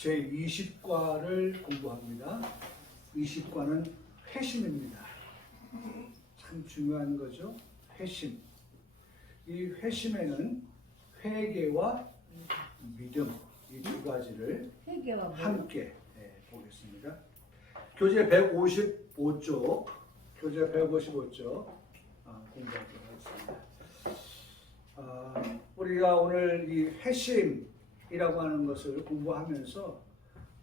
제20과를 공부합니다. 20과는 회심입니다. 참 중요한 거죠. 회심. 이 회심에는 회개와 믿음, 이 두 가지를 함께 보겠습니다. 교재 155쪽, 공부하도록 하겠습니다. 우리가 오늘 이 회심이라고 하는 것을 공부하면서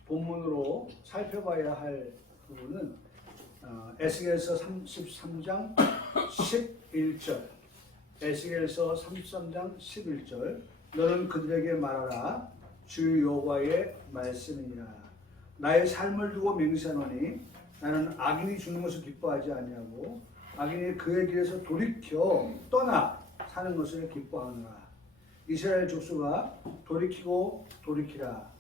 본문으로 살펴봐야 할 부분은 에스겔서 33장 11절, 에스겔서 33장 11절, 너는 그들에게 말하라, 주 여호와의 말씀이니라. 나의 삶을 두고 맹세하노니 나는 악인이 죽는 것을 기뻐하지 아니하고 악인이 그의 길에서 돌이켜 떠나 사는 것을 기뻐하노라. 이스라엘 족속아, 돌이키고 돌이키라.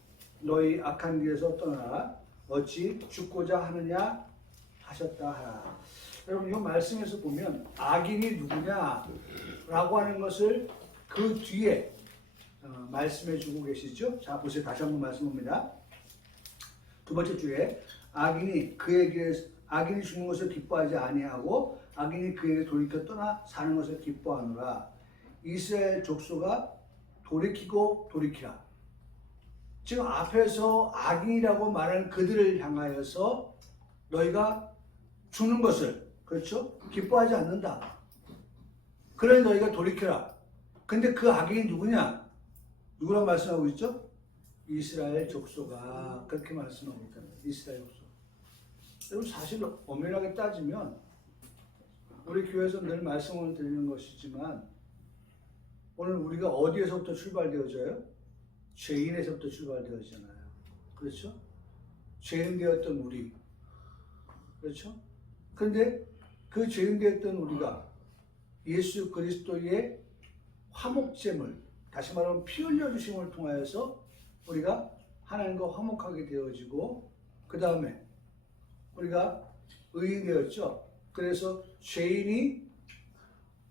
너희 악한 길에서 떠나라. 어찌 죽고자 하느냐 하셨다 하라. 여러분, 이 말씀에서 보면 악인이 누구냐라고 하는 것을 그 뒤에 말씀해 주고 계시죠. 자, 보세요. 다시 한번 말씀합니다. 두 번째 줄에 악인이 죽는 것을 기뻐하지 아니하고 악인이 그에게 돌이켜 떠나 사는 것을 기뻐하노라. 이스라엘 족속아, 돌이키고 돌이키라. 지금 앞에서 악인이라고 말하는 그들을 향하여서 너희가 죽는 것을, 그렇죠? 기뻐하지 않는다. 그러니 너희가 돌이켜라. 근데 그 악인이 누구냐? 누구라고 말씀하고 있죠? 이스라엘 족속아, 그렇게 말씀하고 있다. 이스라엘 족속. 여러분, 사실 엄연하게 따지면 우리 교회에서 늘 말씀을 드리는 것이지만 오늘 우리가 어디에서부터 출발되어져요? 죄인에서부터 출발되어지잖아요. 그렇죠? 죄인 되었던 우리. 그렇죠? 그런데 그 죄인 되었던 우리가 예수 그리스도의 화목제물, 다시 말하면 피 흘려 주심을 통하여서 우리가 하나님과 화목하게 되어지고, 그 다음에 우리가 의인 되었죠. 그래서 죄인이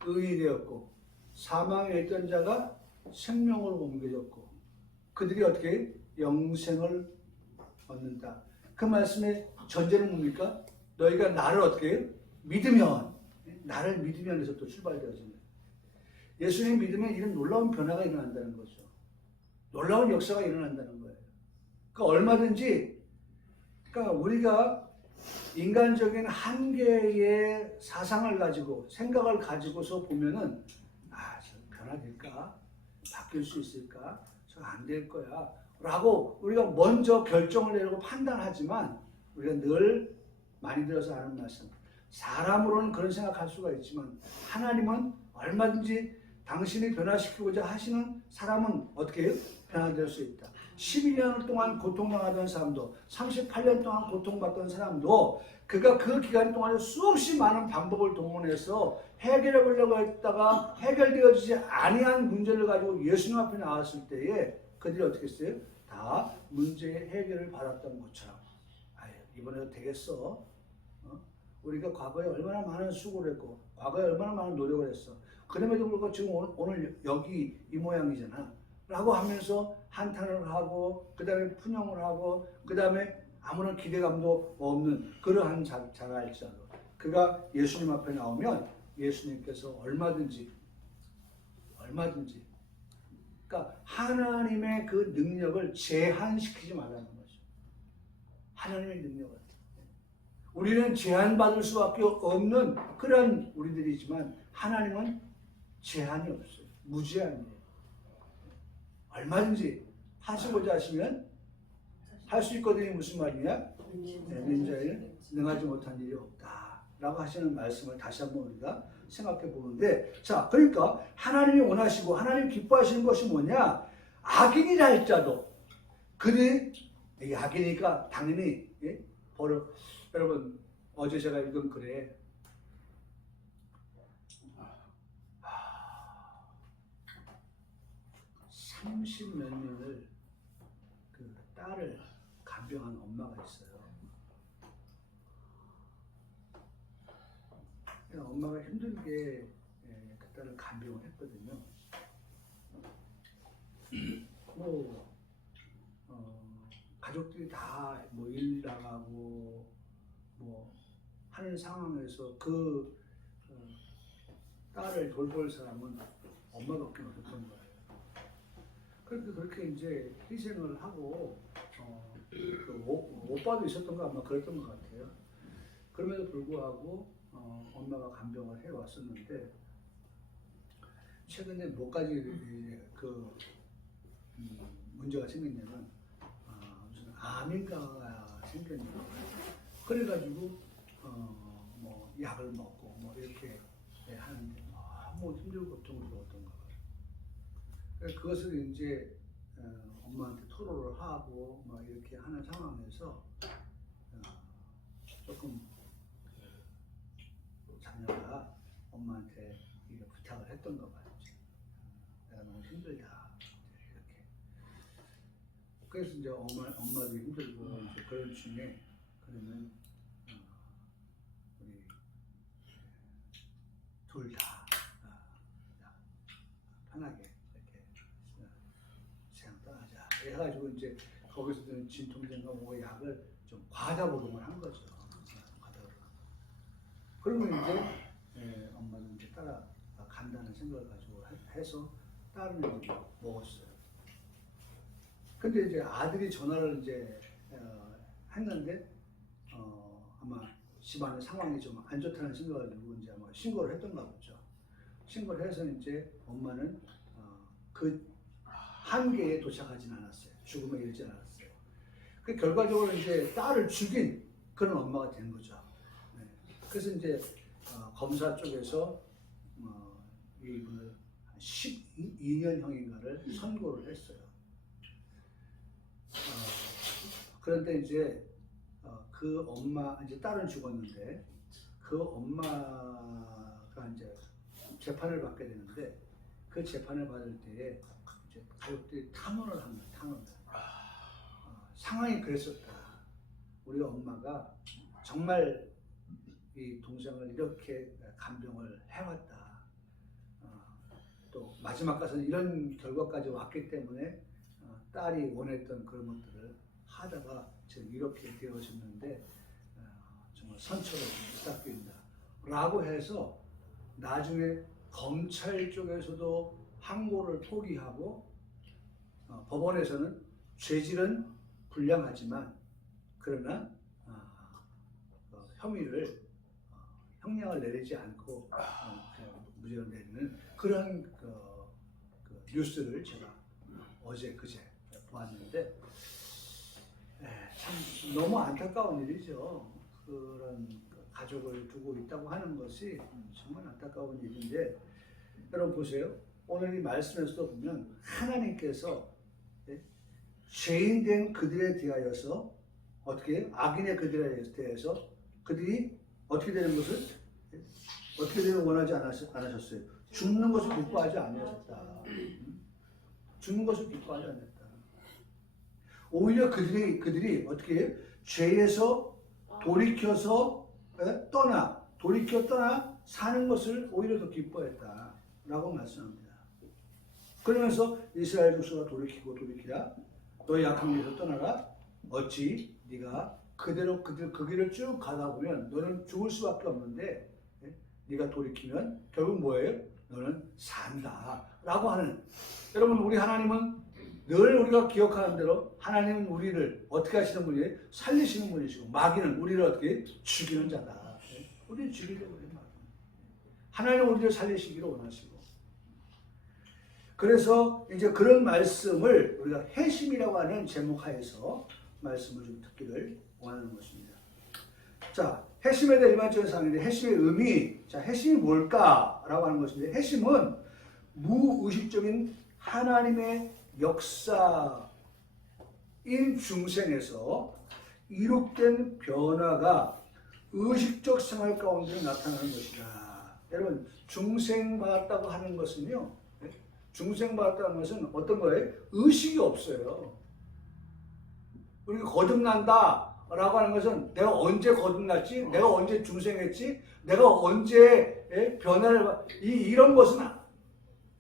의인이 되었고 사망에 있던 자가 생명으로 옮겨졌고 그들이 어떻게 영생을 얻는다. 그 말씀의 전제는 뭡니까? 너희가 나를 어떻게 믿으면, 나를 믿으면에서 또 출발되어집니다. 예수님 믿으면 이런 놀라운 변화가 일어난다는 거죠. 놀라운 역사가 일어난다는 거예요. 그러니까 얼마든지, 그러니까 우리가 인간적인 한계의 사상을 가지고 생각을 가지고서 보면은 저 변화될까? 바뀔 수 있을까? 저 안 될 거야 라고 우리가 먼저 결정을 내리고 판단하지만 우리가 늘 많이 들어서 하는 말씀, 사람으로는 그런 생각할 수가 있지만 하나님은 얼마든지 당신이 변화시키고자 하시는 사람은 어떻게 해요? 변화될 수 있다. 12년 동안 고통당하던 사람도, 38년 동안 고통받던 사람도 그가 그 기간 동안에 수없이 많은 방법을 동원해서 해결해 보려고 했다가 해결되어지지 아니한 문제를 가지고 예수님 앞에 나왔을 때에 그들이 어떻게 했어요? 다 문제의 해결을 받았던 것처럼, 이번에도 되겠어. 우리가 과거에 얼마나 많은 수고를 했고 과거에 얼마나 많은 노력을 했어. 그럼에도 불구하고 지금 오늘 여기 이 모양이잖아 라고 하면서 한탄을 하고 그 다음에 푸념을 하고 그 다음에 아무런 기대감도 없는 그러한 자가 할지라도 그가 예수님 앞에 나오면 예수님께서 얼마든지, 그러니까 하나님의 그 능력을 제한시키지 말라는 거죠. 하나님의 능력을. 우리는 제한받을 수밖에 없는 그런 우리들이지만 하나님은 제한이 없어요. 무제한이에요. 얼마든지 하시고자 하시면 할 수 있거든요. 무슨 말이냐? 인자에 능하지 못한 일이 없다 라고 하시는 말씀을 다시 한번 우리가 생각해 보는데, 자, 그러니까 하나님이 원하시고 하나님 기뻐하시는 것이 뭐냐? 악인이라 할지라도 그들이, 악인이니까 당연히 여러분, 어제 제가 읽은 글에 30몇 년을 그 딸을 간병한 엄마가 있어요. 엄마가 힘들게 그 딸을 간병을 했거든요. 가족들이 다 뭐 일 나가고 뭐 하는 상황에서 그 딸을 돌볼 사람은 엄마밖에 없었던 거예요. 그렇게 이제 희생을 하고 그 오빠도 있었던 거 아마 그랬던 것 같아요. 그럼에도 불구하고 엄마가 간병을 해왔었는데 최근에 뭐까지 그 문제가 생겼냐면 무슨 암인가가 생겼냐고 그래가지고 뭐 약을 먹고 뭐 이렇게 하는데 너무 힘들고 걱정스러웠던가 봐요. 그것을 이제 엄마한테 토로를 하고 뭐 이렇게 하는 상황에서 조금 자녀가 엄마한테 이렇게 부탁을 했던가 봐요. 내가 너무 힘들다 이렇게. 그래서 이제 엄마도 힘들고 이제 그런 중에 그러면 우리 둘 다 편하게 이렇게 세상 떠나자 해가지고 이제 거기서 진통제인가 뭐 약을 좀 과다 복용을 한 거죠. 그러면 이제 엄마는 이제 따라간다는 생각을 가지고 해서 딸은 여기 먹었어요. 근데 이제 아들이 전화를 이제 했는데 아마 집안의 상황이 좀 안 좋다는 생각을 가지고 이제 아마 신고를 했던가 보죠. 신고를 해서 이제 엄마는 그 한계에 도착하진 않았어요. 죽음에 이르지 않았어요. 그 결과적으로 이제 딸을 죽인 그런 엄마가 된 거죠. 네. 그래서 이제 검사 쪽에서 이분을 12년형인가를 선고를 했어요. 그런데 이제 그 엄마 이제 딸은 죽었는데 그 엄마가 이제 재판을 받게 되는데 그 재판을 받을 때에 이제 가족들이 탄원을 합니다. 탄원을. 상황이 그랬었다. 우리 엄마가 정말 이 동생을 이렇게 간병을 해왔다. 또 마지막 가서는 이런 결과까지 왔기 때문에 딸이 원했던 그런 것들을 하다가 지금 이렇게 되어졌는데 정말 선처를 부탁드린다 라고 해서 나중에 검찰 쪽에서도 항고를 포기하고 법원에서는 죄질은 불량하지만 그러나 혐의를 형량을 내리지 않고 무죄를 내리는 그런 그 뉴스를 제가 어제 그제 보았는데 참 너무 안타까운 일이죠. 그런 가족을 두고 있다고 하는 것이 정말 안타까운 일인데 여러분 보세요. 오늘 이 말씀에서도 보면 하나님께서 죄인된 그들에 대하여서 어떻게 악인의 그들에 대해서 그들이 어떻게 되는 것을 어떻게 되는 원하지 않으셨어요. 죽는 것을 기뻐하지 않으셨다. 죽는 것을 기뻐하지 않았다. 오히려 그들이 어떻게 해요? 죄에서 돌이켜 떠나 사는 것을 오히려 더 기뻐했다라고 말씀합니다. 그러면서 이스라엘 족속아 돌이키라 너희 악한 길에서 떠나라 어찌 네가 그대로 그 길을 쭉 가다 보면 너는 죽을 수밖에 없는데 네가 돌이키면 결국 뭐예요? 너는 산다라고 하는 여러분 우리 하나님은 늘 우리가 기억하는 대로 하나님은 우리를 어떻게 하시는 분이에요? 살리시는 분이시고 마귀는 우리를 어떻게 죽이는 자다. 우리를 죽이려고 해요. 하나님은 우리를 살리시기를 원하시고 그래서 이제 그런 말씀을 우리가 회심이라고 하는 제목하에서 말씀을 좀 듣기를 원하는 것입니다. 자, 회심에 대한 일반적인 사항인데 회심의 의미, 자, 회심이 뭘까라고 하는 것인데 회심은 무의식적인 하나님의 역사인 중생에서 이룩된 변화가 의식적 생활 가운데 나타나는 것이다. 여러분, 중생받았다고 하는 것은요, 중생받았다는 것은 어떤 거예요? 의식이 없어요. 우리가 거듭난다 라고 하는 것은 내가 언제 거듭났지? 내가 언제 중생했지? 내가 언제 변화를 이런 것은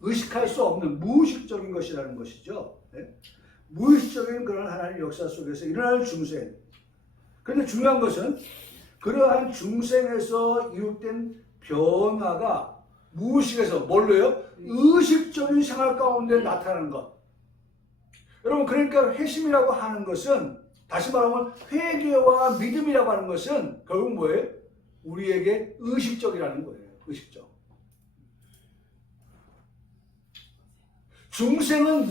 의식할 수 없는 무의식적인 것이라는 것이죠. 무의식적인 그런 하나님의 역사 속에서 일어나는 중생. 그런데 중요한 것은 그러한 중생에서 이룩된 변화가 무의식에서 뭘로요? 의식적인 생활 가운데 나타나는 것. 여러분, 그러니까 회심이라고 하는 것은, 다시 말하면 회개와 믿음이라고 하는 것은 결국 뭐예요? 우리에게 의식적이라는 거예요. 의식적. 중생은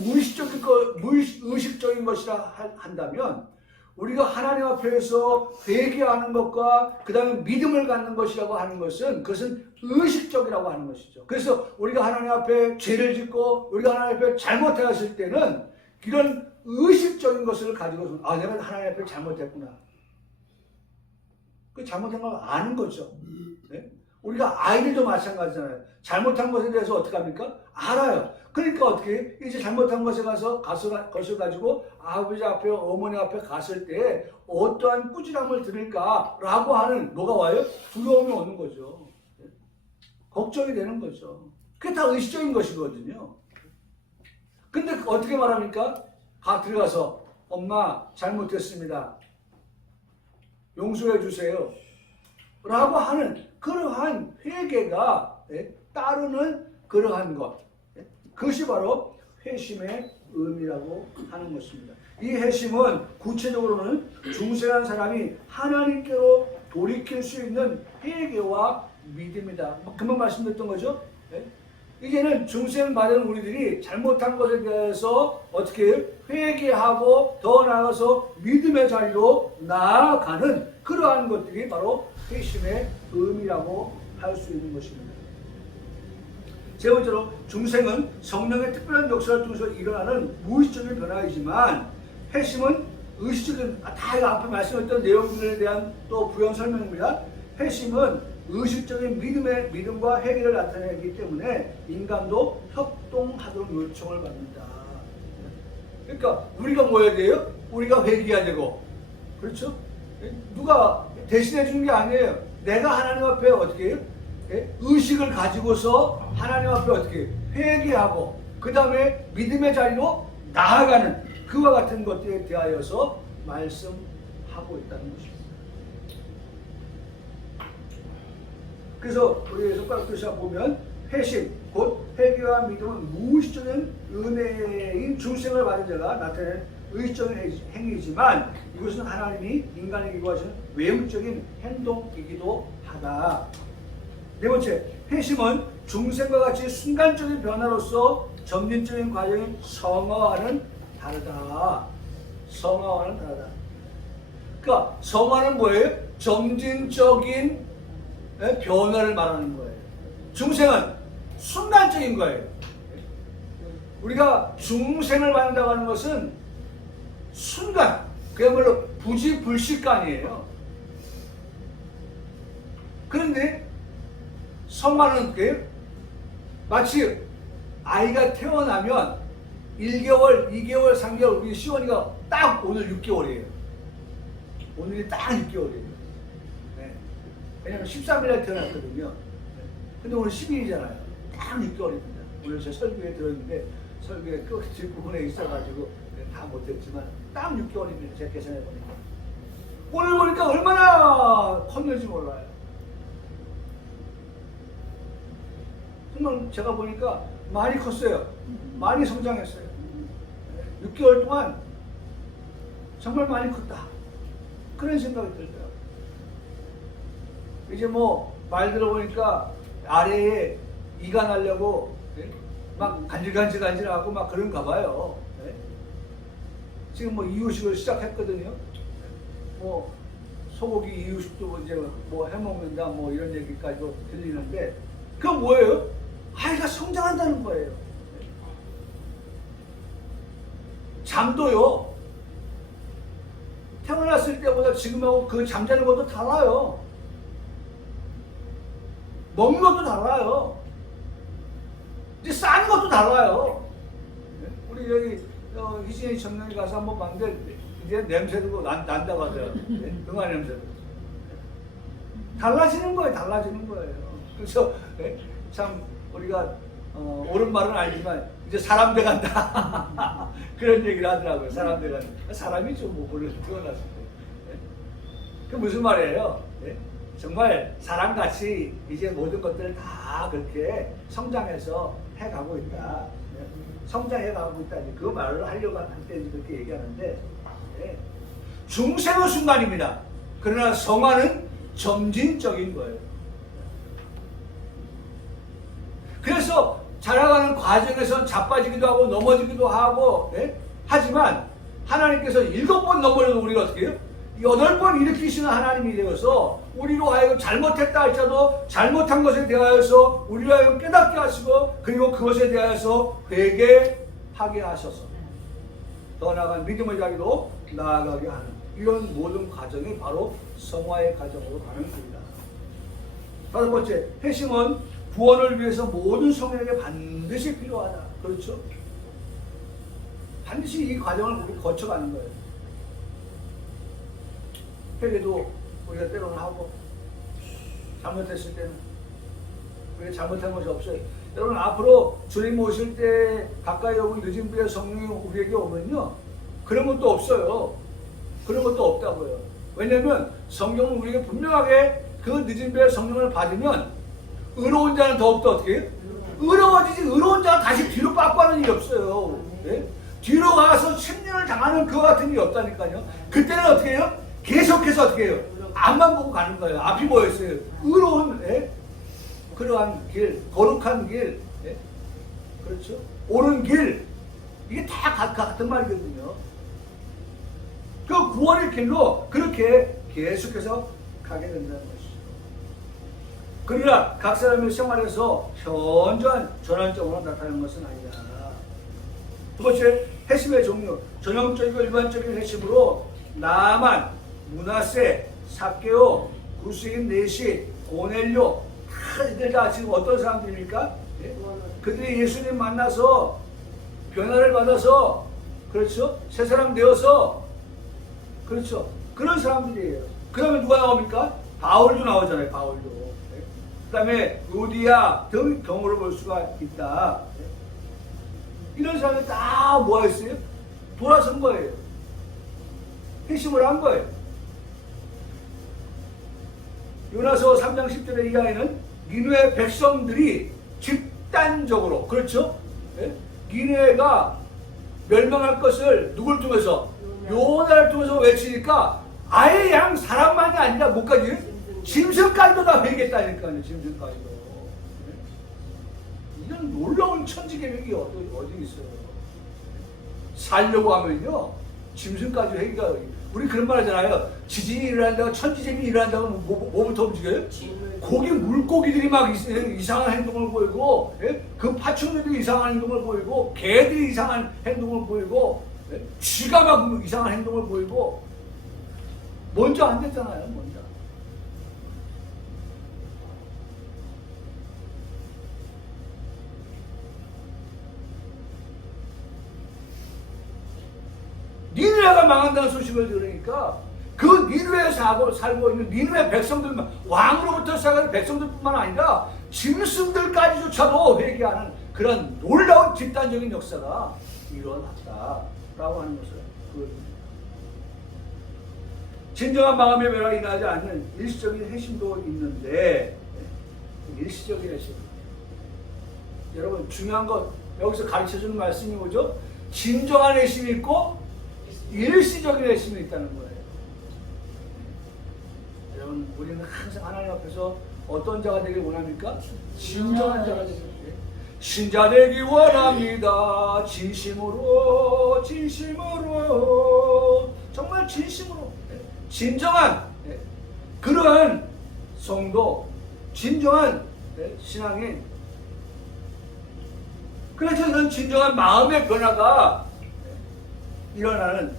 의식적인 것이라 한다면 우리가 하나님 앞에서 회개하는 것과 그 다음에 믿음을 갖는 것이라고 하는 것은 그것은 의식적이라고 하는 것이죠. 그래서 우리가 하나님 앞에 죄를 짓고 우리가 하나님 앞에 잘못했을 때는 이런 의식적인 것을 가지고서 내가 하나님 앞에 잘못했구나. 그 잘못한 걸 아는 거죠. 네? 우리가 아이들도 마찬가지잖아요. 잘못한 것에 대해서 어떻게 합니까? 알아요. 그러니까 어떻게 이제 잘못한 것에 것을 가지고 아버지 앞에 어머니 앞에 갔을 때 어떠한 꾸지람을 들을까라고 하는 뭐가 와요? 두려움이 오는 거죠. 걱정이 되는 거죠. 그게 다 의식적인 것이거든요. 근데 어떻게 말합니까? 들어가서 엄마 잘못했습니다. 용서해 주세요. 라고 하는 그러한 회개가 따르는 그러한 것. 그것이 바로 회심의 의미라고 하는 것입니다. 이 회심은 구체적으로는 중생한 사람이 하나님께로 돌이킬 수 있는 회개와 믿음이다. 금방 말씀드렸던 거죠. 이제는 중생받은 우리들이 잘못한 것에 대해서 어떻게 회개하고 더 나아가서 믿음의 자리로 나아가는 그러한 것들이 바로 회심의 의미라고 할 수 있는 것입니다. 세 번째로 중생은 성령의 특별한 역사를 통해서 일어나는 무의식적인 변화이지만 회심은 의식적인, 다 이거 앞에 말씀했던 내용들에 대한 또 부연 설명입니다. 회심은 의식적인 믿음과 회개를 나타내기 때문에 인간도 협동하도록 요청을 받는다. 그러니까 우리가 뭐 해야 돼요? 우리가 회개해야 되고, 그렇죠? 누가 대신해 주는 게 아니에요. 내가 하나님 앞에 어떻게 해요? 의식을 가지고서 하나님 앞에 어떻게 회개하고 그 다음에 믿음의 자리로 나아가는 그와 같은 것들에 대하여서 말씀하고 있다는 것입니다. 그래서 우리 손가락 드셔 보면 회심, 곧 회개와 믿음은 무의식적인 은혜인 중생을 받은 자가 나타내는 의식적인 행위이지만 이것은 하나님이 인간에게 요구하시는 외형적인 행동이기도 하다. 네 번째, 회심은 중생과 같이 순간적인 변화로서 점진적인 과정인 성화와는 다르다. 성화와는 다르다. 그러니까 성화는 뭐예요? 점진적인 변화를 말하는 거예요. 중생은 순간적인 거예요. 우리가 중생을 받는다고 하는 것은 순간, 그야말로 부지불식간이에요. 그런데 성화는 마치 아이가 태어나면 1개월, 2개월, 3개월, 우리 시원이가 딱 오늘 6개월이에요. 오늘이 딱 6개월이에요. 네. 왜냐면 13일에 태어났거든요. 근데 오늘 12일이잖아요. 딱 6개월입니다. 오늘 제 설교에 들었는데 설교에 그 뒷부분에 있어가지고 다 못했지만 딱 6개월입니다. 제가 계산해보니까. 오늘 보니까 얼마나 컸는지 몰라요. 정말 제가 보니까 많이 컸어요. 많이 성장했어요. 6개월 동안 정말 많이 컸다. 그런 생각이 들더라고요. 이제 뭐 말 들어보니까 아래에 이가 나려고 막 간질간질하고 막 그런가 봐요. 지금 뭐 이유식을 시작했거든요. 뭐 소고기 이유식도 이제 뭐 해먹는다 뭐 이런 얘기까지도 들리는데 그건 뭐예요? 아이가 성장한다는 거예요. 잠도요. 태어났을 때보다 지금하고 그 잠자는 것도 달라요. 먹는 것도 달라요. 이제 싸는 것도 달라요. 우리 여기 희진이 정면에 가서 한번 봤는데 이제 냄새도 난다고 하더라고요. 응아 냄새도. 달라지는 거예요. 달라지는 거예요. 그래서 참 우리가 옳은 말은 알지만 이제 사람 돼간다. 그런 얘기를 하더라고요. 사람 돼간다. 사람이죠, 뭐, 원래 태어났을 때. 네? 그 무슨 말이에요? 네? 정말 사람같이 이제 모든 것들을 다 그렇게 성장해서 해가고 있다. 네? 성장해가고 있다. 그 말을 하려고 할 때 그렇게 얘기하는데, 네? 중생의 순간입니다. 그러나 성화는 점진적인 거예요. 그래서 자라가는 과정에서 자빠지기도 하고 넘어지기도 하고, 예? 하지만 하나님께서 7번 넘어져도 우리가 어떻게 해요? 8번 일으키시는 하나님이 되어서 우리로 하여금 잘못했다 할지라도 잘못한 것에 대하여서 우리로 하여금 깨닫게 하시고 그리고 그것에 대하여서 회개하게 하셔서 더 나아간 믿음의 자리로 나아가게 하는 이런 모든 과정이 바로 성화의 과정으로 가는 겁니다. 5번째, 회심은 구원을 위해서 모든 성령에게 반드시 필요하다. 그렇죠? 반드시 이 과정을 우리 거쳐가는 거예요. 회개도 우리가 때로는 하고 잘못했을 때는 우리가 잘못한 것이 없어요. 여러분 앞으로 주님 오실 때 가까이 오고 늦은 비에 성령이 우리에게 오면요 그런 것도 없어요. 그런 것도 없다고요. 왜냐하면 성경은 우리에게 분명하게 그 늦은 비에 성령을 받으면 의로운 자는 더욱더 어떻게 해요? 의로워지지. 의로운 자는 다시 뒤로 빠꾸하는 일이 없어요. 네? 뒤로 가서 침륜을 당하는 그와 같은 일이 없다니까요. 그때는 어떻게 해요? 계속해서 어떻게 해요? 앞만 보고 가는 거예요. 앞이 뭐였어요? 의로운 그러한 길, 거룩한 길, 그렇죠? 옳은 길, 이게 다 같은 말이거든요. 그 구원의 길로 그렇게 계속해서 가게 된다는 것이죠. 그러나 각 사람의 생활에서 현저한 전환점으로 나타나는 것은 아니다. 두 번째, 회심의 종류. 전형적이고 일반적인 회심으로 나만, 므낫세, 삭개오, 구스인 네시, 고넬료 다 이들 다 지금 어떤 사람들입니까? 예? 그들이 예수님 만나서 변화를 받아서 그렇죠? 새 사람 되어서 그렇죠? 그런 사람들이에요. 그 다음에 누가 나옵니까? 바울도 나오잖아요. 바울도. 예? 그 다음에 루디아 등 경우를 볼 수가 있다. 예? 이런 사람들이 다 뭐였어요? 돌아선 거예요. 회심을 한 거예요. 요나서 3장 10절의 이하에는 니느웨 백성들이 집단적으로 그렇죠? 예? 니느웨가 멸망할 것을 누굴 통해서? 요나를 통해서 외치니까 아예 양 사람만이 아니라 뭐까지? 짐승까지도 다 회개했다니까요. 짐승까지도. 예? 이런 놀라운 천지개벽이 어디 있어요? 살려고 하면요 짐승까지 회개가. 우리 그런 말 하잖아요. 지진이 일어난다고 천지재미 일어난다고 뭐부터 움직여요? 거기 물고기들이 막 이상한 행동을 보이고, 예? 그 파충류들이 이상한 행동을 보이고, 개들이 이상한 행동을 보이고, 예? 쥐가 막 이상한 행동을 보이고, 먼저 안 됐잖아요. 먼저. 니느웨가 망한다는 소식을 들으니까 그 니느웨에서 살고 있는 니느웨 백성들만, 왕으로부터 시작하는 백성들뿐만 아니라 짐승들까지조차도 회개하는 그런 놀라운 집단적인 역사가 일어났다라고 하는 것을 보여줍니다. 진정한 마음의 변화가 일어나지 않는 일시적인 회심도 있는데, 일시적인 회심. 여러분 중요한 것 여기서 가르쳐주는 말씀이 뭐죠? 진정한 회심이 있고 일시적인 회심이 있다는 거예요. 여러분 우리는 항상 하나님 앞에서 어떤 자가 되길 원합니까? 진정한 자가 되길. 신자 되기 원합니다. 진심으로 정말 진심으로 진정한 그러한 성도, 진정한 신앙인. 그래서 이런 진정한 마음의 변화가 일어나는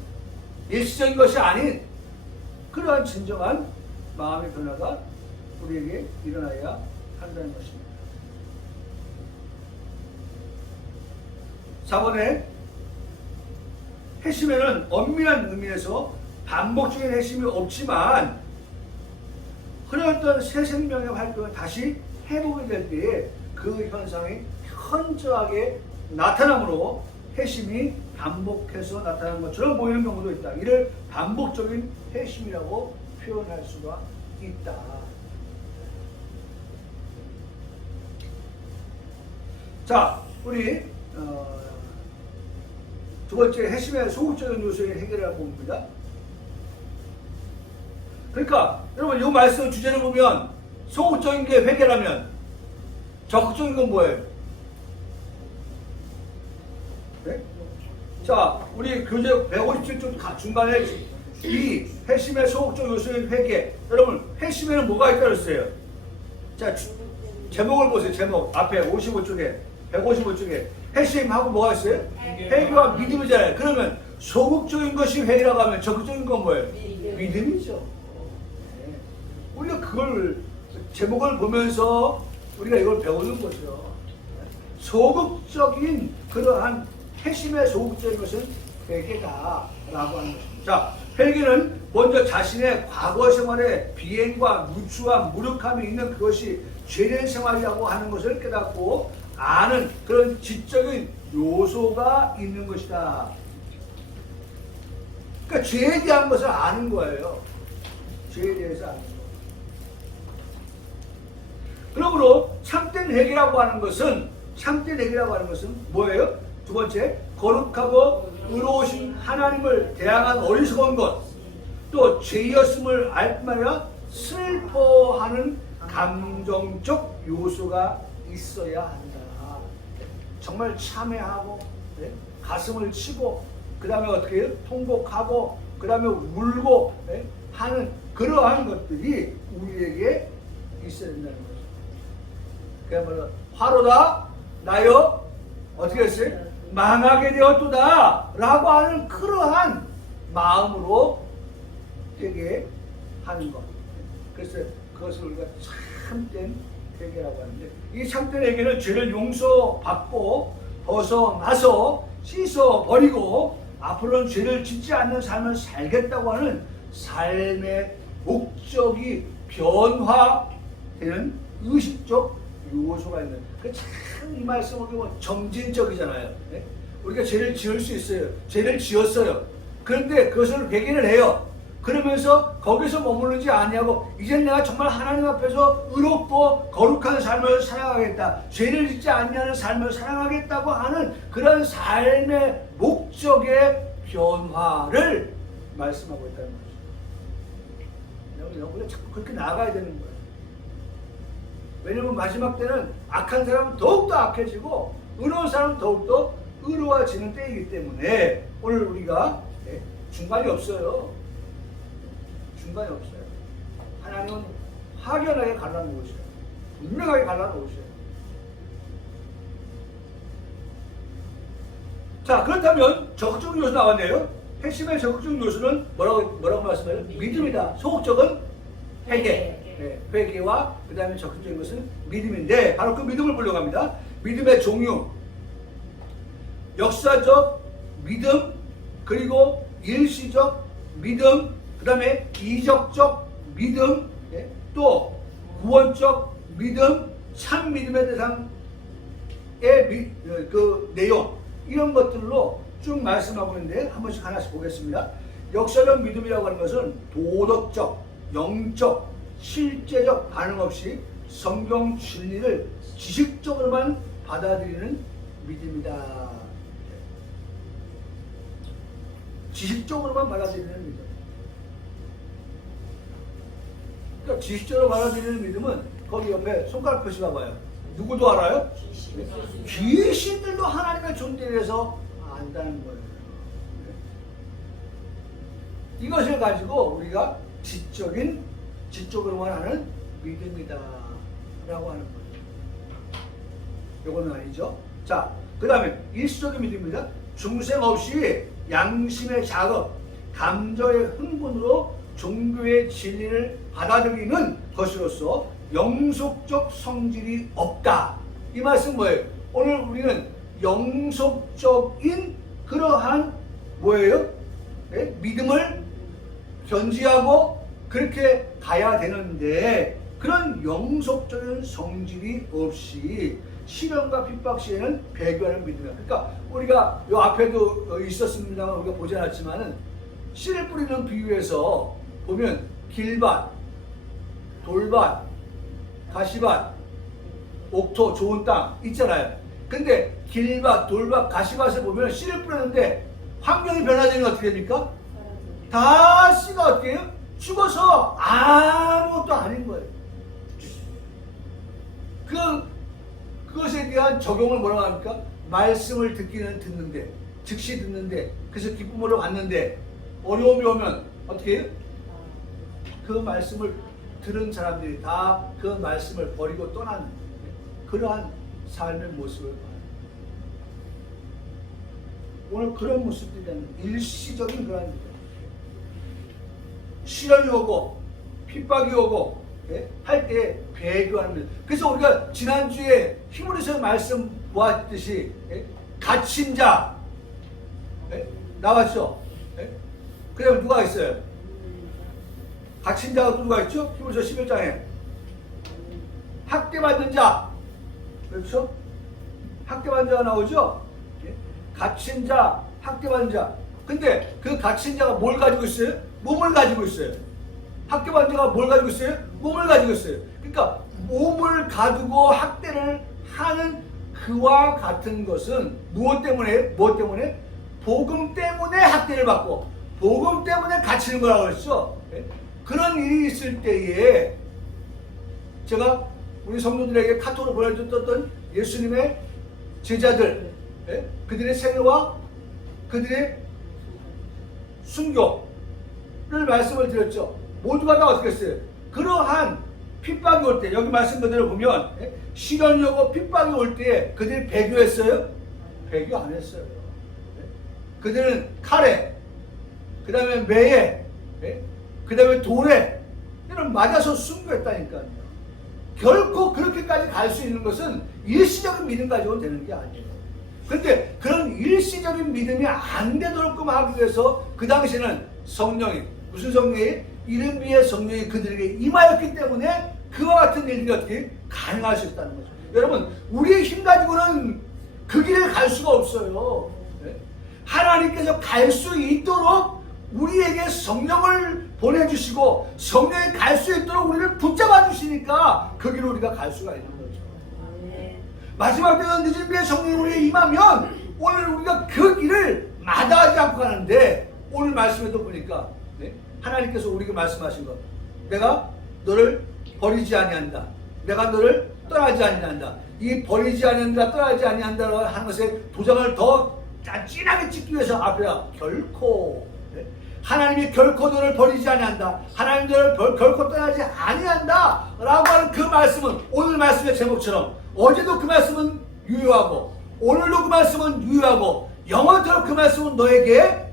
일시적인 것이 아닌 그러한 진정한 마음의 변화가 우리에게 일어나야 한다는 것입니다. 4번에 회심에는 엄밀한 의미에서 반복적인 회심이 없지만 흐렸던 새 생명의 활동을 다시 해보게 될 때에 그 현상이 현저하게 나타남으로 회심이 반복해서 나타나는 것처럼 보이는 경우도 있다. 이를 반복적인 회심이라고 표현할 수가 있다. 자, 우리 두 번째 회심의 소극적인 요소의 해결을 봅니다. 그러니까 여러분 이 말씀 주제를 보면 소극적인 게 회개라면 적극적인 건 뭐예요? 네? 자, 우리 교재 157쪽 중간에 이 회심의 소극적 요소인 회개. 여러분 회심에는 뭐가 있다고 했어요? 자, 제목을 보세요. 제목 앞에 55쪽에 155쪽에 회심하고 뭐가 있어요? 회개와 믿음이잖아요. 그러면 소극적인 것이 회개라고 하면 적극적인 건 뭐예요? 믿음이죠. 네. 우리가 그걸 제목을 보면서 우리가 이걸 배우는 거죠. 소극적인 그러한 회심의 소극적인 것은 회개다라고 하는 것입니다. 자, 회개는 먼저 자신의 과거 생활에 비행과 누추와 무력함이 있는 그것이 죄된 생활이라고 하는 것을 깨닫고 아는 그런 지적인 요소가 있는 것이다. 그러니까 죄에 대한 것을 아는 거예요. 죄에 대해서 아는 거. 그러므로 참된 회개라고 하는 것은 뭐예요? 두 번째, 거룩하고 의로우신 하나님을 대항한 어리석은 것, 또 죄였음을 알 뿐만 아니라 슬퍼하는 감정적 요소가 있어야 한다. 정말 참회하고 가슴을 치고 그 다음에 어떻게 해요? 통곡하고 그 다음에 울고 하는 그러한 것들이 우리에게 있어야 된다는 거죠. 그야말로 화로다 나여 어떻게 했어요? 망하게 되었도다 라고 하는 그러한 마음으로 되게 하는 것. 그래서 그것을 우리가 참된 회개라고 하는데, 이 참된 회개는 죄를 용서받고 벗어나서 씻어버리고 앞으로는 죄를 짓지 않는 삶을 살겠다고 하는 삶의 목적이 변화되는 의식적 요소가 있는. 참 이 말씀을 보면 점진적이잖아요. 네? 우리가 죄를 지을 수 있어요. 죄를 지었어요. 그런데 그것을 회개를 해요. 그러면서 거기서 머무르지 아니하고 이제 내가 정말 하나님 앞에서 의롭고 거룩한 삶을 살아가겠다. 죄를 짓지 않냐는 삶을 살아가겠다고 하는 그런 삶의 목적의 변화를 말씀하고 있다는 거죠. 우리가 자꾸 그렇게 나아가야 되는 거예요. 왜냐하면 마지막 때는 악한 사람은 더욱더 악해지고 의로운 사람은 더욱더 의로워지는 때이기 때문에 오늘 우리가 중간이 없어요. 중간이 없어요. 하나님은 확연하게 갈라놓으셔요. 분명하게 갈라놓으셔요. 자, 그렇다면 적극적인 요소 나왔네요. 핵심의 적극적인 요소는 뭐라고 말씀해요? 믿음이다. 소극적은 회개. 회개와 그 다음에 적극적인 것은 믿음인데 바로 그 믿음을 보려고 합니다. 믿음의 종류, 역사적 믿음, 그리고 일시적 믿음, 그 다음에 이적적 믿음, 또 구원적 믿음, 참 믿음의 대상의 그 내용, 이런 것들로 쭉 말씀하고 있는데 한 번씩 하나씩 보겠습니다. 역사적 믿음이라고 하는 것은 도덕적, 영적, 실제적 반응 없이 성경 진리를 지식적으로만 받아들이는 믿음이다. 지식적으로만 받아들이는 믿음. 그러니까 지식적으로 받아들이는 믿음은 거기 옆에 손가락 표시 봐봐요. 누구도 알아요? 귀신들도 하나님의 존재에 대해서 안다는 거예요. 이것을 가지고 우리가 지적으로만 하는 믿음이다 라고 하는 거죠. 요거는 아니죠. 자, 그 다음에 일시적인 믿음입니다. 중생 없이 양심의 자극, 감정의 흥분으로 종교의 진리를 받아들이는 것으로서 영속적 성질이 없다. 이 말씀 뭐예요? 오늘 우리는 영속적인 그러한 뭐예요? 믿음을 견지하고 그렇게 가야 되는데 그런 영속적인 성질이 없이 시련과 핍박 시에는 배교하는 믿음이야. 그러니까 우리가 요 앞에도 있었습니다만 우리가 보지 않았지만은 씨를 뿌리는 비유에서 보면 길밭, 돌밭, 가시밭, 옥토, 좋은 땅 있잖아요. 근데 길밭, 돌밭, 가시밭에 보면 씨를 뿌렸는데 환경이 변화되면 어떻게 됩니까? 다 씨가 어떻게 해요? 죽어서 아무것도 아닌 거예요. 그것에 대한 적용을 뭐라고 합니까? 말씀을 듣기는 듣는데, 즉시 듣는데, 그래서 기쁨으로 왔는데, 어려움이 오면 어떻게 해요? 그 말씀을 들은 사람들이 다 그 말씀을 버리고 떠나는 그러한 삶의 모습을 봐요. 오늘 그런 모습들이라는 일시적인 그런 시련이 오고 핍박이 오고 할 때 배교하는. 그래서 우리가 지난주에 히브리서 말씀 보았듯이 갇힌 자 나왔죠. 그 다음에 누가 있어요? 갇힌 자가 누가 있죠? 히브리서 11장에 학대받는 자, 그렇죠? 학대받는 자가 나오죠? 갇힌 자, 학대받는 자. 근데 그 갇힌 자가 뭘 가지고 있어요? 몸을 가지고 있어요. 학대받는 자가 뭘 가지고 있어요? 몸을 가지고 있어요. 그러니까 몸을 가두고 학대를 하는 그와 같은 것은 무엇 때문에? 무엇 때문에? 복음 때문에 학대를 받고 복음 때문에 갇히는 거라고 그랬죠. 그런 일이 있을 때에 제가 우리 성도들에게 카톡으로 보내줬던 예수님의 제자들, 그들의 생애와 그들의 순교를 말씀을 드렸죠. 모두가 다 어떻게 했어요? 그러한 핍박이 올 때, 여기 말씀 그대로 보면 시련이 오고 핍박이 올 때 그들이 배교했어요? 배교 안 했어요. 그들은 칼에, 그 다음에 매에, 그 다음에 돌에 이런 맞아서 순교했다니까요. 결코 그렇게까지 갈 수 있는 것은 일시적인 믿음 가지고는 되는 게 아니에요. 그런데 그런 일시적인 믿음이 안 되도록끔 하기 위해서 그 당시에는 성령이, 무슨 성령이? 이름 위에 성령이 그들에게 임하였기 때문에 그와 같은 일들이 어떻게 가능할 수 있다는 거죠. 여러분, 우리의 힘 가지고는 그 길을 갈 수가 없어요. 하나님께서 갈 수 있도록 우리에게 성령을 보내주시고 성령이 갈 수 있도록 우리를 붙잡아 주시니까 그 길을 우리가 갈 수가 있는 거죠. 마지막 때가 늦은 비에 성령이 우리에게 임하면 오늘 우리가 그 길을 마다하지 않고 가는데, 오늘 말씀에도 보니까 하나님께서 우리에게 말씀하신 것, 내가 너를 버리지 아니한다, 내가 너를 떠나지 아니한다. 이 버리지 아니한다, 떠나지 아니한다라고 하는 것에 도장을 더 진하게 찍기 위해서 앞에다 결코, 하나님이 결코 너를 버리지 아니한다, 하나님 너를 결코 떠나지 아니한다 라고 하는 그 말씀은 오늘 말씀의 제목처럼 어제도 그 말씀은 유효하고 오늘도 그 말씀은 유효하고 영원토록 그 말씀은 너에게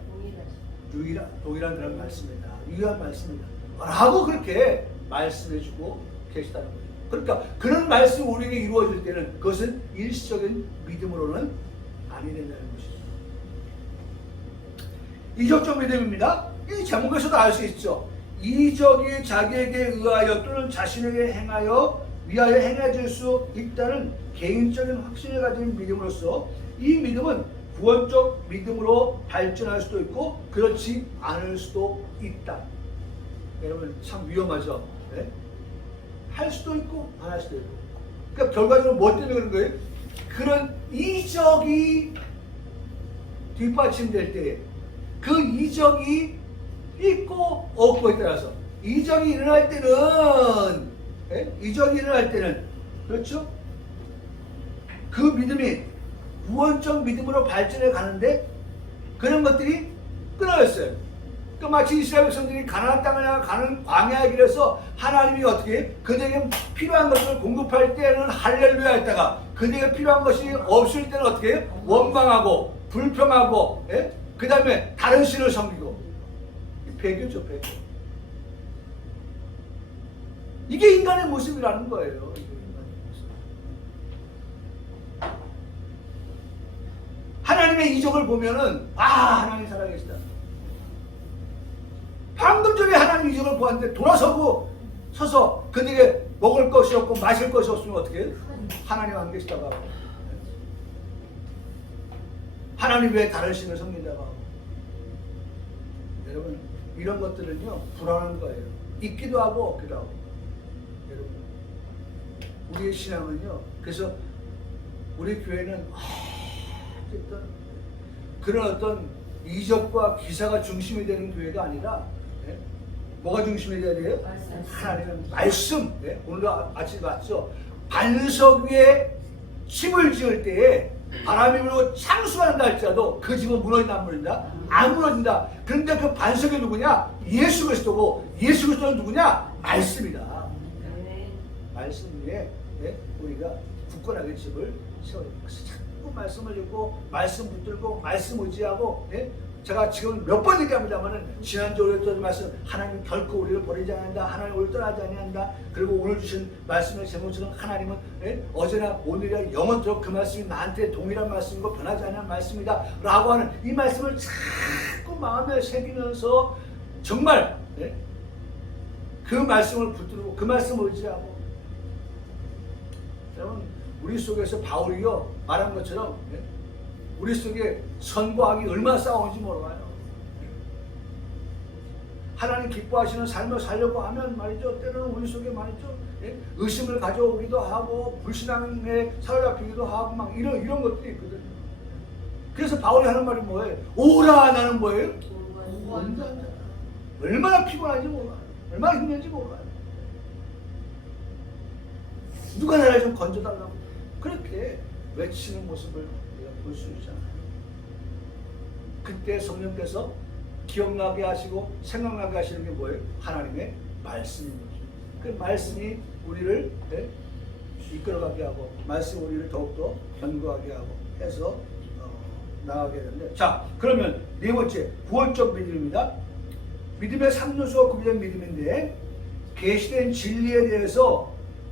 동일한 그런 말씀이다, 유효한 말씀이다 라고 그렇게 말씀해주고 계시다는 거죠. 그러니까 그런 말씀이 우리에게 이루어질 때는 그것은 일시적인 믿음으로는 아니 된다는 것이죠. 이적적 믿음입니다. 이 제목에서도 알 수 있죠. 이적이 자기에게 의하여 또는 자신에게 위하여 행해질 수 있다는 개인적인 확신을 가진 믿음으로써 이 믿음은 구원적 믿음으로 발전할 수도 있고 그렇지 않을 수도 있다. 여러분 참 위험하죠. 네? 할 수도 있고 안 할 수도 있고. 그러니까 결과적으로 뭐 때문에 그런 거예요? 그런 이적이 뒷받침될 때에 그 이적이 있고 없고에 따라서 이적이 일어날 때는 그렇죠? 그 믿음이 구원적 믿음으로 발전해 가는데 그런 것들이 끊어졌어요. 그러니까 마치 이스라엘 백성들이 가나안 땅을 향해 가는 광야의 길에서 하나님이 어떻게 그들에게 필요한 것을 공급할 때는 할렐루야 했다가 그들에게 필요한 것이 없을 때는 어떻게 해요? 원망하고 불평하고 그 다음에 다른 신을 섬기고. 배교죠, 배교. 이게 인간의 모습이라는 거예요. 이게 인간의 모습. 하나님의 이적을 보면은 하나님 살아계시다. 방금 전에 하나님 이적을 보았는데 돌아서서 그들에게 먹을 것이 없고 마실 것이 없으면 어떻게 해요? 하나님 안 계시다가 하나님 외에 다른 신을 섬긴다가 여러분 이런 것들은요 불안한 거예요. 있기도 하고 없기도 하고. 여러분 우리의 신앙은요 그래서 우리 교회는 어떤 그런 어떤 이적과 기사가 중심이 되는 교회가 아니라 뭐가 중심이 돼야 돼요? 하나님의 말씀. 오늘도 아침에 봤죠. 반석 위에 집을 지을 때에 바람이 불고 창수한다 할지라도 그 집은 무너진다 안 무너진다? 안 무너진다. 그런데 그 반석이 누구냐? 예수 그리스도고 예수 그리스도는 누구냐? 말씀이다. 말씀 위에 우리가 굳건하게 집을 세워야 됩니다. 자꾸 말씀을 읽고 말씀 붙들고 말씀 의지하고 제가 지금 몇 번 얘기합니다만은 지난주 우리 말씀 하나님 결코 우리를 버리지 않는다. 하나님 우리를 떠나지 아니한다. 그리고 오늘 주신 말씀의 제목처럼 하나님은 어제나 오늘이나 영원토록 그 말씀이 나한테 동일한 말씀이고 변하지 않는 말씀이다 라고 하는 이 말씀을 자꾸 마음에 새기면서 정말 그 말씀을 붙들고 그 말씀을 의지하고 여러분 우리 속에서 바울이요 말한 것처럼 우리 속에 선과 악이 얼마나 싸우는지 몰라요. 하나님 기뻐하시는 삶을 살려고 하면 말이죠. 때로는 우리 속에 말이죠. 의심을 가져오기도 하고 불신앙에 사로잡히기도 하고 막 이런 것들이 있거든요. 그래서 바울이 하는 말이 뭐예요? 오라 나는 뭐예요? 온다. 얼마나 피곤한지 몰라요. 얼마나 힘든지 몰라요. 누가 나를 좀 건져달라고 그렇게 외치는 모습을 우리가 볼 수 있잖아요. 그때 성령께서 기억나게 하시고 생각나게 하시는 게 뭐예요? 하나님의 말씀입니다. 그 말씀이 우리를 이끌어가게 하고 말씀이 우리를 더욱더 견고하게 하고 해서 나가게 되는데 자 그러면 네 번째 구원적 믿음입니다. 믿음의 3요소가 구비된 믿음인데 계시된 진리에 대해서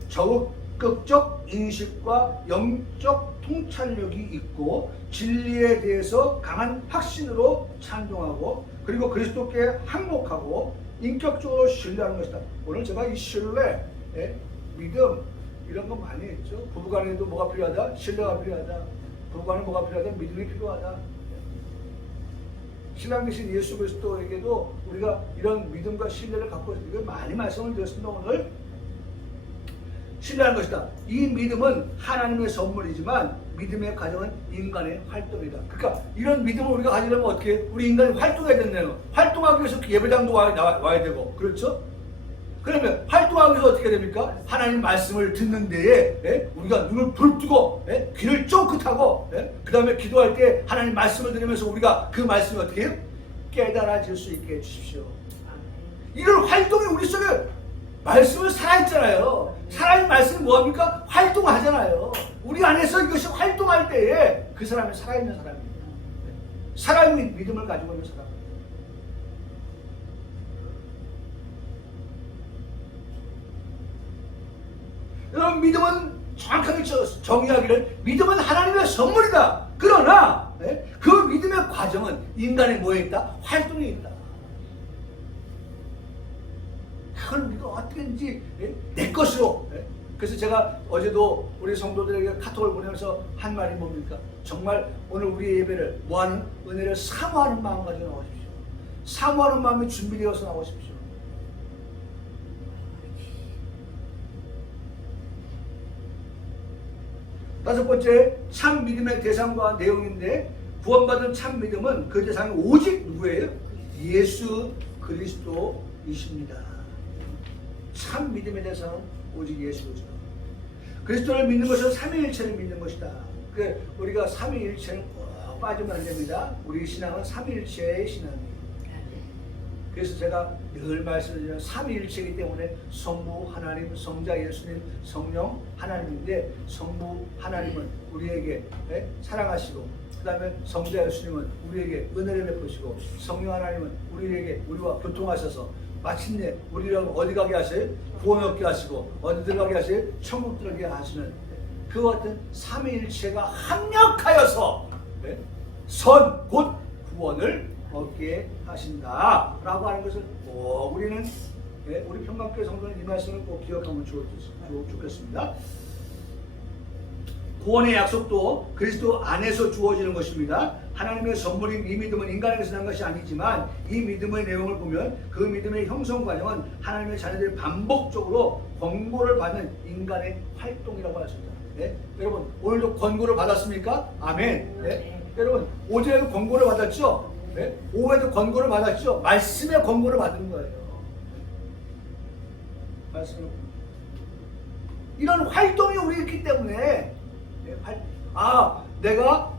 적극적 인식과 영적 통찰력이 있고 진리에 대해서 강한 확신으로 찬송하고 그리고 그리스도께 항목하고 인격적으로 신뢰하는 것이다. 오늘 제가 이 신뢰, 믿음 이런 거 많이 했죠. 부부간에도 뭐가 필요하다? 신뢰가 필요하다. 부부간에 뭐가 필요하다? 믿음이 필요하다. 신랑 되신 예수 그리스도에게도 우리가 이런 믿음과 신뢰를 갖고 있으니까 많이 말씀을 드렸습니다. 오늘 신뢰하는 것이다. 이 믿음은 하나님의 선물이지만 믿음의 과정은 인간의 활동이다. 그러니까 이런 믿음을 우리가 가지려면 어떻게 해? 우리 인간이 활동해야 된다는 활동하기 위해서 예배당도 와야 되고 그렇죠? 그러면 활동하기 위해서 어떻게 됩니까? 하나님 말씀을 듣는 데에 우리가 눈을 불뜨고 귀를 쫑긋하고 그 다음에 기도할 때 하나님 말씀을 들으면서 우리가 그 말씀을 어떻게 해요? 깨달아질 수 있게 해주십시오. 이런 활동이 우리 속에 말씀은 살아있잖아요. 살아있는 말씀이 뭐합니까? 활동하잖아요. 우리 안에서 이것이 활동할 때에 그 사람이 살아있는 사람입니다. 살아있는 믿음을 가지고 있는 사람입니다. 여러분 믿음은 정확하게 정의하기를 믿음은 하나님의 선물이다. 그러나 그 믿음의 과정은 인간의 뭐에 있다? 활동에 있다. 그걸 우리가 어떻게든지 내 것으로 그래서 제가 어제도 우리 성도들에게 카톡을 보내면서 한 말이 뭡니까? 정말 오늘 우리의 예배를 뭐하는? 은혜를 사모하는 마음 가지고 나오십시오. 사모하는 마음이 준비되어서 나오십시오. 다섯 번째 참 믿음의 대상과 내용인데 구원받은 참 믿음은 그 대상이 오직 누구예요? 예수 그리스도이십니다. 참 믿음의 대상은 오직 예수 그리스도. 그리스도를 믿는 것은 삼위일체를 믿는 것이다. 우리가 삼위일체는 꼭 빠지면 안 됩니다. 우리 신앙은 삼위일체의 신앙이에요. 그래서 제가 늘 말씀드리는 삼위일체이기 때문에 성부 하나님, 성자 예수님, 성령 하나님인데 성부 하나님은 우리에게 사랑하시고 그 다음에 성자 예수님은 우리에게 은혜를 베푸시고 성령 하나님은 우리에게 우리와 교통하셔서 마침내 우리를 어디 가게 하세요? 구원 얻게 하시고 어디 들어가게 하세요? 천국 들어가게 하시는 그 같은 삼위일체가 합력하여서 선 곧 구원을 얻게 하신다 라고 하는 것을 꼭 우리는 예, 우리 평강교회 성도는 이 말씀을 꼭 기억하면 좋겠습니다. 구원의 약속도 그리스도 안에서 주어지는 것입니다. 하나님의 선물인 이 믿음은 인간에게서 난 것이 아니지만 이 믿음의 내용을 보면 그 믿음의 형성 과정은 하나님의 자녀들이 반복적으로 권고를 받는 인간의 활동이라고 할 수 있다. 네? 여러분 오늘도 권고를 받았습니까? 아멘. 네? 여러분 오전에도 권고를 받았죠? 네? 오후에도 권고를 받았죠? 말씀의 권고를 받은 거예요. 말씀. 이런 활동이 우리 있기 때문에 내가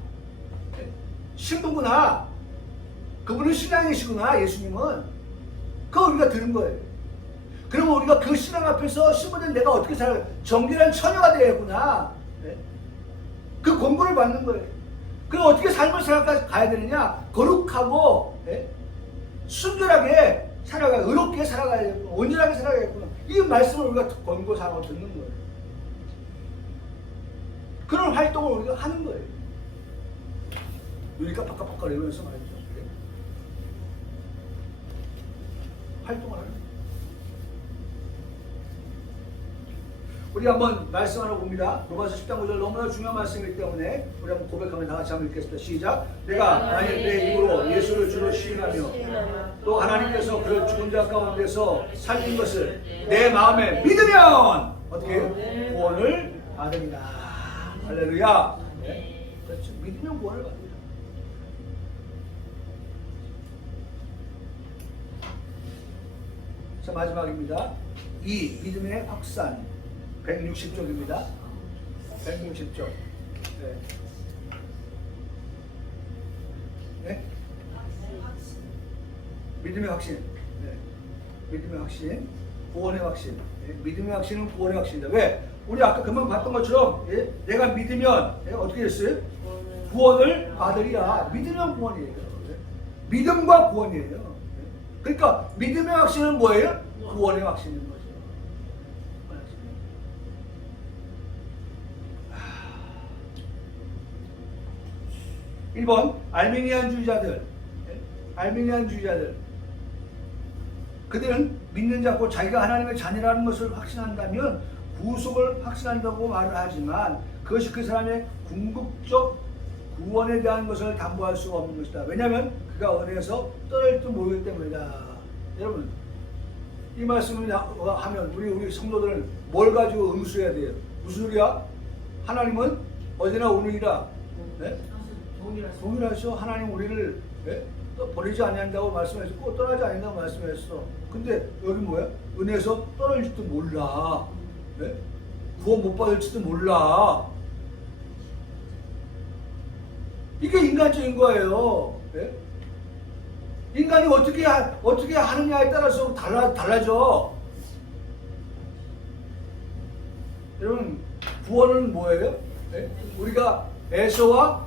신부구나, 그분은 신앙이시구나, 예수님은. 그거 우리가 들은 거예요. 그러면 우리가 그 신앙 앞에서 신부는 내가 어떻게 살아야, 정결한 처녀가 되야구나, 그 권고를 받는 거예요. 그럼 어떻게 삶을 살아가야 되느냐? 거룩하고 순결하게 살아가야, 의롭게 살아가야겠구나, 온전하게 살아가야겠구나. 이 말씀을 우리가 권고사항을 듣는 거예요. 그런 활동을 우리가 하는 거예요. 눈이 깜빡깜빡 이러면서 말이죠. 활동을 하는 거예요. 우리 한번 말씀 하나 봅니다. 로마서 10장 9절 너무나 중요한 말씀이기 때문에 우리 한번 고백하면 다 같이 한번 읽겠습니다. 시작. 내가 만약 내 입으로 예수를 주로 시인하며 또 하나님께서 그를 죽은 자 가운데서 살린 것을 내 마음에 믿으면 어떻게 해요? 구원을 받으리라. 할렐루야. 네. 그렇죠. 믿으면 구원을 받습니다. 자, 마지막입니다. 이 믿음의 확산 160쪽입니다. 160쪽. 네. 네? 믿음의 확신. 네. 믿음의 확신. 구원의 확신. 네. 믿음의 확신은 구원의 확신이다. 왜? 우리 아까 금방 봤던 것처럼 내가 믿으면 어떻게 됐어요? 구원을 받으리라. 믿으면 구원이에요. 믿음과 구원이에요. 그러니까 믿음의 확신은 뭐예요? 구원의 확신인 거죠. 1번 알미니안주의자들. 그들은 믿는 자고 자기가 하나님의 자녀라는 것을 확신한다면 구속을 확신한다고 말을 하지만 그것이 그 사람의 궁극적 구원에 대한 것을 담보할 수가 없는 것이다. 왜냐하면 그가 은혜에서 떨어질 줄 모르기 때문이다. 여러분 이 말씀을 하면 우리 성도들은 뭘 가지고 응수해야 돼요? 무슨 소리야? 하나님은 어제나 오늘이라 동일하죠. 하나님 우리를 버리지 아니한다고 말씀하셨고 떠나지 아니한다고 말씀하셨어. 근데 여기 뭐야? 은혜에서 떨어질지도 몰라. 구원 못 받을지도 몰라. 이게 인간적인 거예요. 인간이 어떻게 하느냐에 따라서 달라져. 여러분 구원은 뭐예요? 우리가 에서와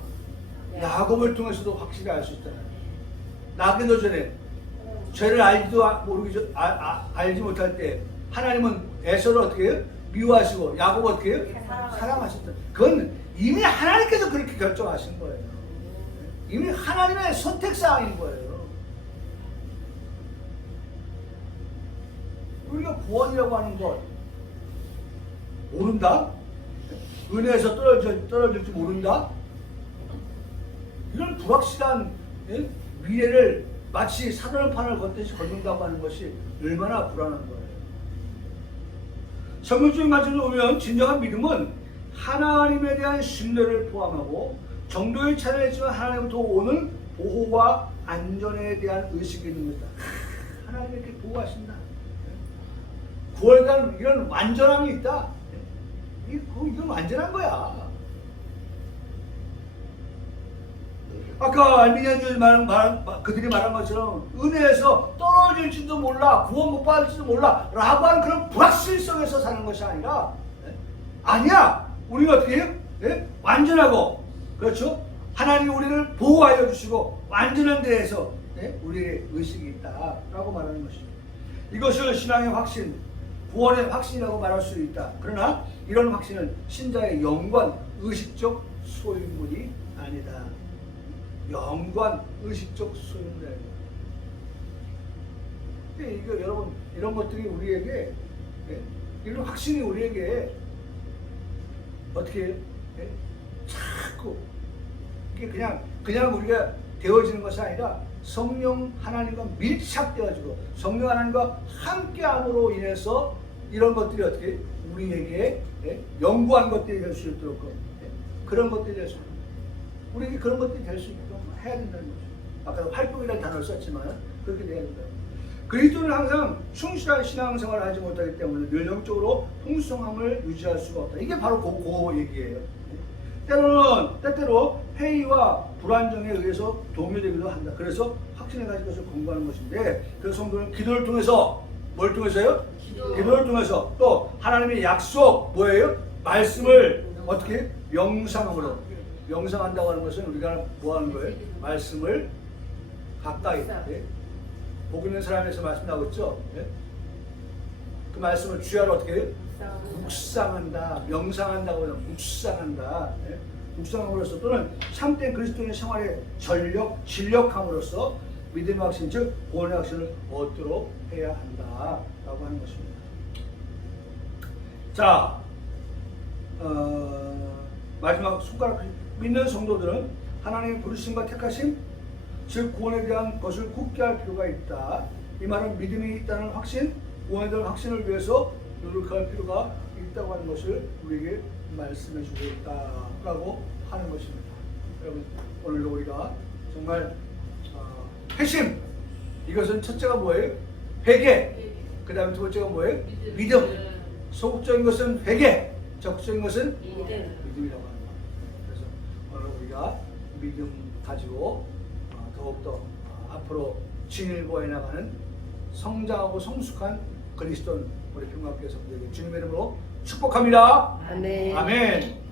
야곱을 통해서도 확실히 알 수 있잖아요. 나기도 전에 죄를 알지 못할 때 하나님은 에서를 어떻게 해요? 미워하시고 야곱을 어떻게 해요? 사랑하셨다. 그건 이미 하나님께서 그렇게 결정하신 거예요. 이미 하나님의 선택사항인 거예요. 우리가 구원이라고 하는 것 모른다? 은혜에서 떨어질지 모른다? 이런 불확실한 미래를 마치 사단판을 걷듯이 걷는다고 하는 것이 얼마나 불안한 거예요. 성경적인 관점으로 보면 진정한 믿음은 하나님에 대한 신뢰를 포함하고 정도의 차이가 있지만 하나님부터 오는 보호와 안전에 대한 의식이 있는 것이다. 하나님이 이렇게 보호하신다. 구원에 대한 이런 완전함이 있다. 이건 완전한 거야. 아까 알미니안주의 그들이 말한 것처럼 은혜에서 떨어질지도 몰라, 구원 못 받을지도 몰라 라고 하는 그런 불확실성에서 사는 것이 아니라 아니야. 우리가 어떻게 해요? 완전하고 그렇죠? 하나님이 우리를 보호하여 주시고 완전한 데에서 우리의 의식이 있다라고 말하는 것이죠. 이것을 신앙의 확신, 구원의 확신이라고 말할 수 있다. 그러나 이런 확신은 신자의 영관, 의식적 소유물이 아니다. 영관, 의식적 소유물이 아니다. 이거 여러분 이런 것들이 우리에게 이런 확신이 우리에게 어떻게 해요? 자꾸 이게 그냥 우리가 되어지는 것이 아니라 성령 하나님과 밀착되어지고 성령 하나님과 함께함으로 인해서 이런 것들이 어떻게 우리에게 연구한 것들이 될 수 있도록 그런 것들이 될 수 있도록 우리에게 그런 것들이 될 수 있도록 해야 된다는 거죠. 아까 활동이라는 단어를 썼지만 그렇게 돼야 된다. 그리스도는 항상 충실한 신앙생활을 하지 못하기 때문에 늘 영적으로 풍성함을 유지할 수가 없다. 이게 바로 그 얘기예요. 때때로 회의와 불안정에 의해서 동요되기도 한다. 그래서 확신을 가진 것을 공부하는 것인데 그 성도는 기도를 통해서 뭘 통해서요? 기도를 통해서 또 하나님의 약속 뭐예요? 말씀을 어떻게? 명상으로 명상한다고 하는 것은 우리가 뭐 하는 거예요? 말씀을 가까이 보고 있는 사람에서 말씀 나오겠죠? 그 말씀을 주야로 어떻게 해요? 묵상한다, 명상한다고 하면 묵상한다. 묵상함으로써 또는 참된 그리스도인의 생활에 진력함으로써 믿음의 확신, 즉 구원의 확신을 얻도록 해야 한다라고 하는 것입니다. 자, 마지막 손가락 믿는 성도들은 하나님의 부르심과 택하심, 즉 구원에 대한 것을 굳게 할 필요가 있다. 이 말은 믿음이 있다는 확신, 구원에 대한 확신을 위해서 노력할 필요가 있다고 하는 것을 우리에게 말씀해 주고 있다라고 하는 것입니다. 여러분, 오늘도 우리가 정말 회심, 이것은 첫째가 뭐예요? 회개. 그 다음에 두 번째가 뭐예요? 믿음. 소극적인 것은 회개, 적극적인 것은 믿음이라고 하는 거예요. 그래서 오늘 우리가 믿음 가지고 더욱더 앞으로 진일보해 나가는 성장하고 성숙한 그리스도인 우리 평화교회 성도에게 주님의 이름으로 축복합니다. 아멘. 아멘.